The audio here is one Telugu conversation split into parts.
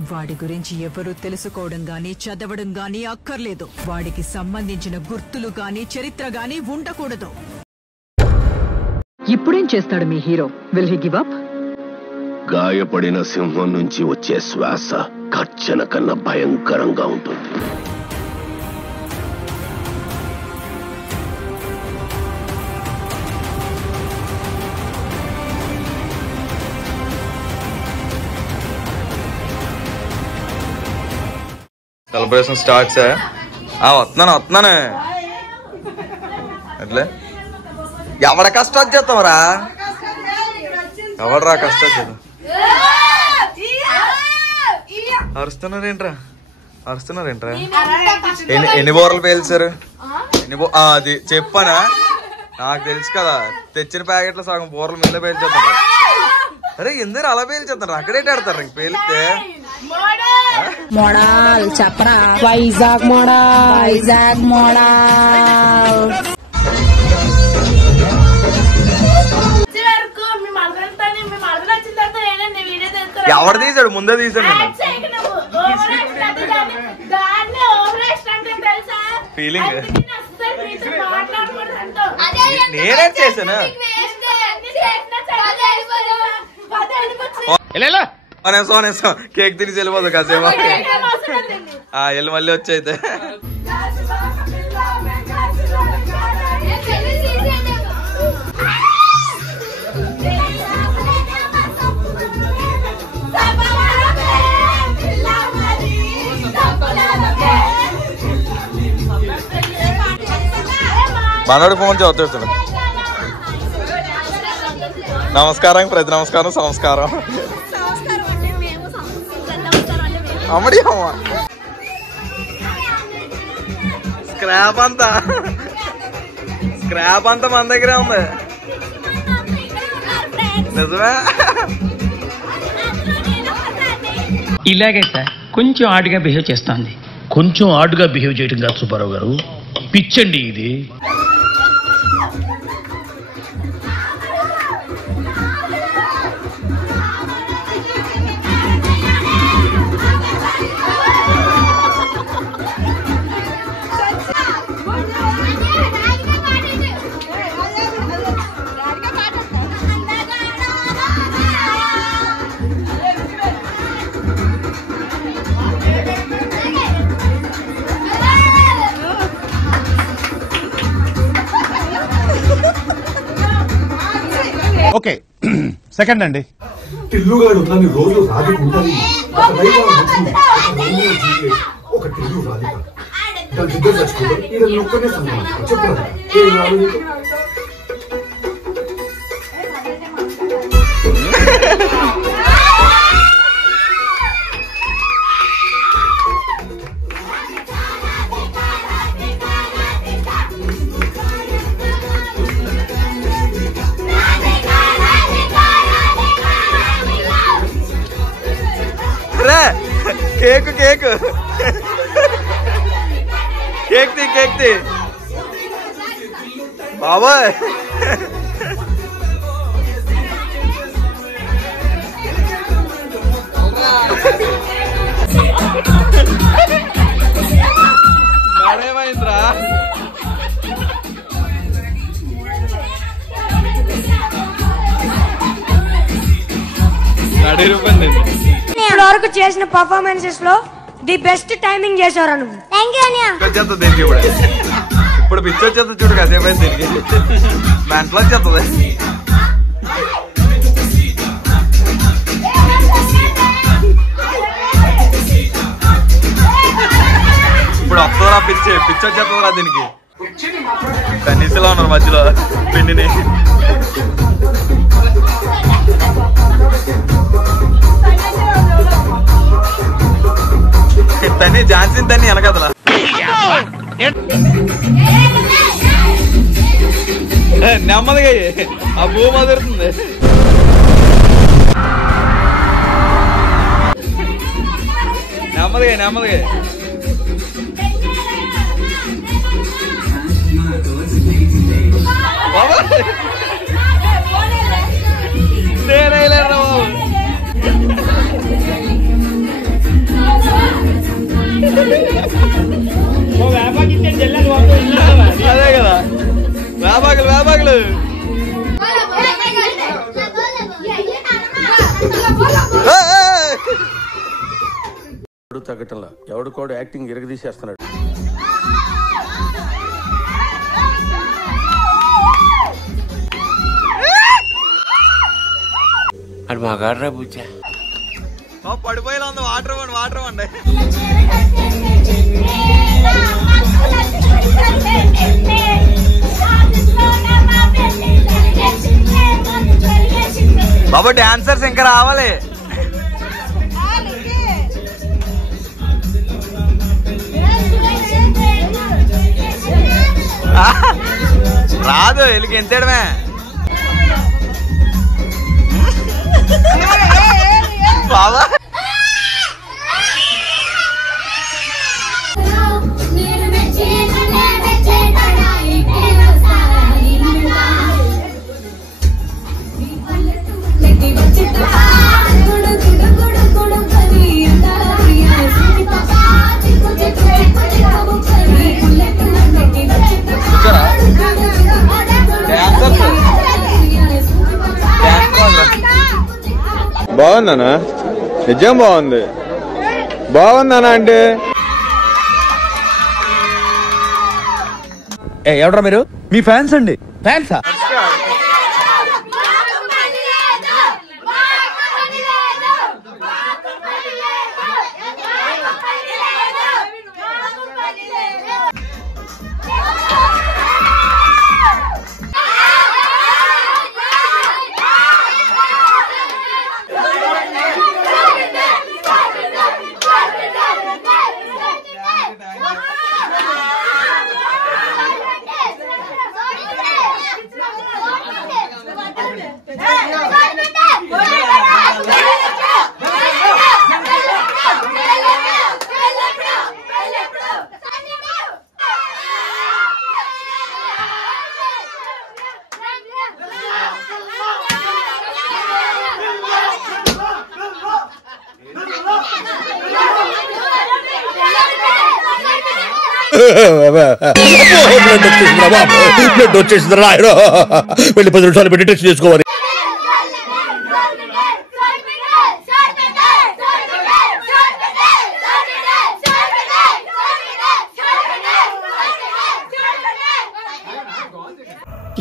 వాడి గురించి ఎవరూ తెలుసుకోవడం గానీ చదవడం గానీ అక్కర్లేదు. వాడికి సంబంధించిన గుర్తులు గానీ చరిత్ర గానీ ఉండకూడదు. ఇప్పుడేం చేస్తాడు మీ హీరో? Will he give up? గాయపడిన సింహం నుంచి వచ్చే శ్వాస గర్జన కన్నా భయంకరంగా ఉంటుంది. Celebration starts. వస్తున్నాను అట్లే. ఎవడ కష్టం చేస్తావరా? ఎవడరా కష్టం చేద్దాం? అరుస్తున్నారేంట్రా? ఎన్ని బోర్లు పేల్చారు? అది చెప్పానా? నాకు తెలుసు కదా, తెచ్చిన ప్యాకెట్లో సగం బోర్లు మీద పేల్చేస్తారు. అరే ఎందుకు అలా పేల్చేస్తారు? అక్కడేటి ఆడతారు ఇంక పేలితే. మోడల్ చెప్పరా? వైజాగ్ మోడల్. ఎవరు తీసాడు? ముందే తీసాడు. ఫీలింగ్ నేనే చేశాను. కేక్ తినేసి వెళ్ళిపోదు కాసేపు. వెళ్ళి మళ్ళీ వచ్చైతే. మనోడు ఫోన్ చదువుతాడు. నమస్కారం, ప్రతి నమస్కారం, సంస్కారం. అమ్మడి అమ్మ స్క్రాప్ అంతా మన దగ్గరే ఉంది. నిజమే. ఇలాగే సార్ కొంచెం ఆడుగా బిహేవ్ చేస్తుంది. కొంచెం ఆడుగా బిహేవ్ చేయడం కాదు సుబ్బారావు గారు, పిచ్చండి ఇది. ఓకే, సెకండ్ అండి. టిల్లుగాడు నన్ను రోజు రాజుకుంటాను. ఒక టిల్లు రాజు దాని దగ్గర చచ్చిపోతాను. ఇది ఒక్కనే సమానం చెప్పాను. కేక్ కేక్ కేక్ తీ కేక్ తీ బాబాయ్. మరేమైందిరా? నడి రూపాయి ఇప్పటివరకు చేసిన పర్ఫార్మెన్సెస్ లో ది బెస్ట్ టైమింగ్ చేశారు నువ్వు. ఇప్పుడు పిచ్చి వచ్చేస్తా చూడు, కాసేపు అయితే తిరిగి మెంటల్ వచ్చేస్తుంది. ఇప్పుడు వస్తుందా పిచ్చి వచ్చేస్తుందిరా దీనికి. కనీసంలో ఉన్నారు మధ్యలో పిండిని. తన్ని ఝాన్సీ తన్ని వెనకదలా. నెమ్మదిగా ఆ భూమి అదురుతుంది. నెమ్మదిగా బాబా నేనైలేరా బాబు. డైలాగులు. తగ్గటంలా ఎవడు కూడా యాక్టింగ్ ఇరగదీసేస్తున్నాడు. అది మా గాడ్రా బుజ్జా పడిపోయేలా ఉంది. వాటర్ అండి. బాబా డాన్సర్స్ ఇంకా రావాలి. రాదు ఎలికి ఎంతేడమే. బాబా బాగుందనా? నిజం బాగుందనా అంటే ఎవడ్రా మీరు? మీ ఫ్యాన్స్ అండి. ఫ్యాన్సా? బ్లడ్ వచ్చేసింది రాయడం. వెళ్ళి 10 నిమిషాలు పెట్టి టెస్ట్ చేసుకోవాలి.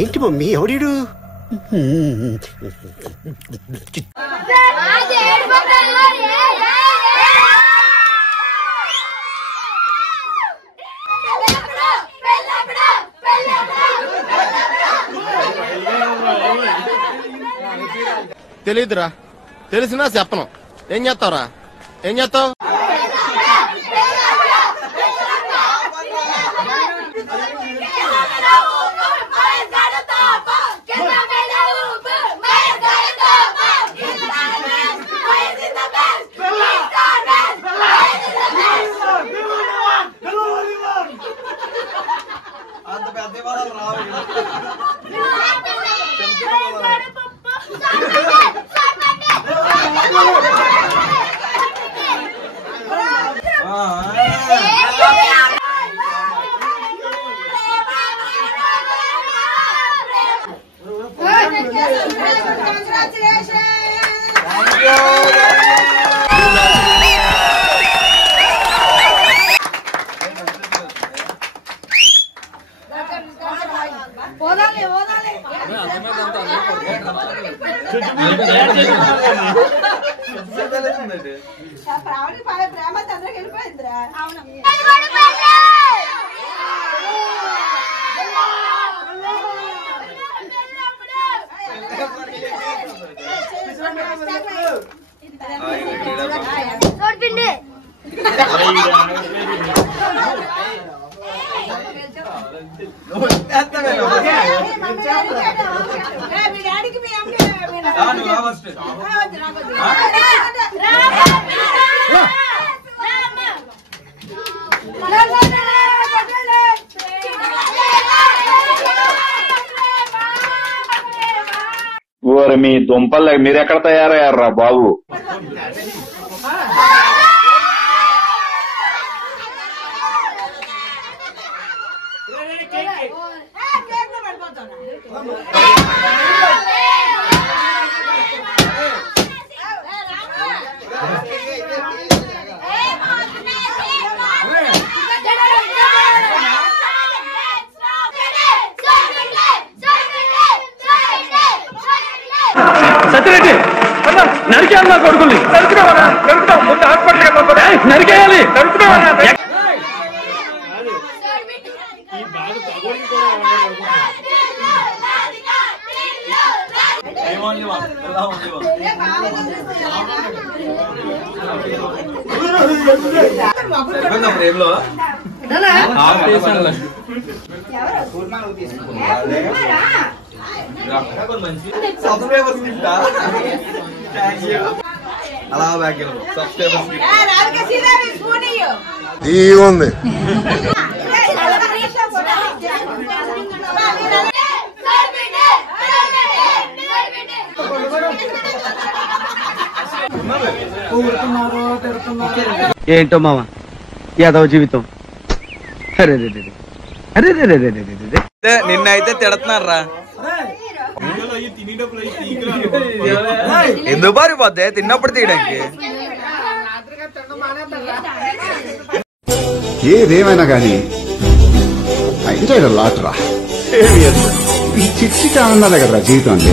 ఏంటి మమ్మీ ఎవడీడు? తెలీదురా. తెలిసినా చెప్పను. ఏం చేస్తావురా? ఏం చేస్తావు? మీ దుంపలు మీరెక్కడ తయారయ్యారా బాబు? కొడుకుల్ని నరికేయాలి. ప్రేమలో అలా బ్యాక్ ఉంది ఏంటో మామ యాదవ జీవితం. అరే అరే నిన్నైతే తిడుతున్నారా ఎందుకు పారిపోద్దే తిన్నప్పుడు తీయడానికి. ఏదేమైనా కానీ ఎంజాయ్ లాట్ రా. ఈ చిట్టి ఆనందాలే కదరా జీవితం అంటే.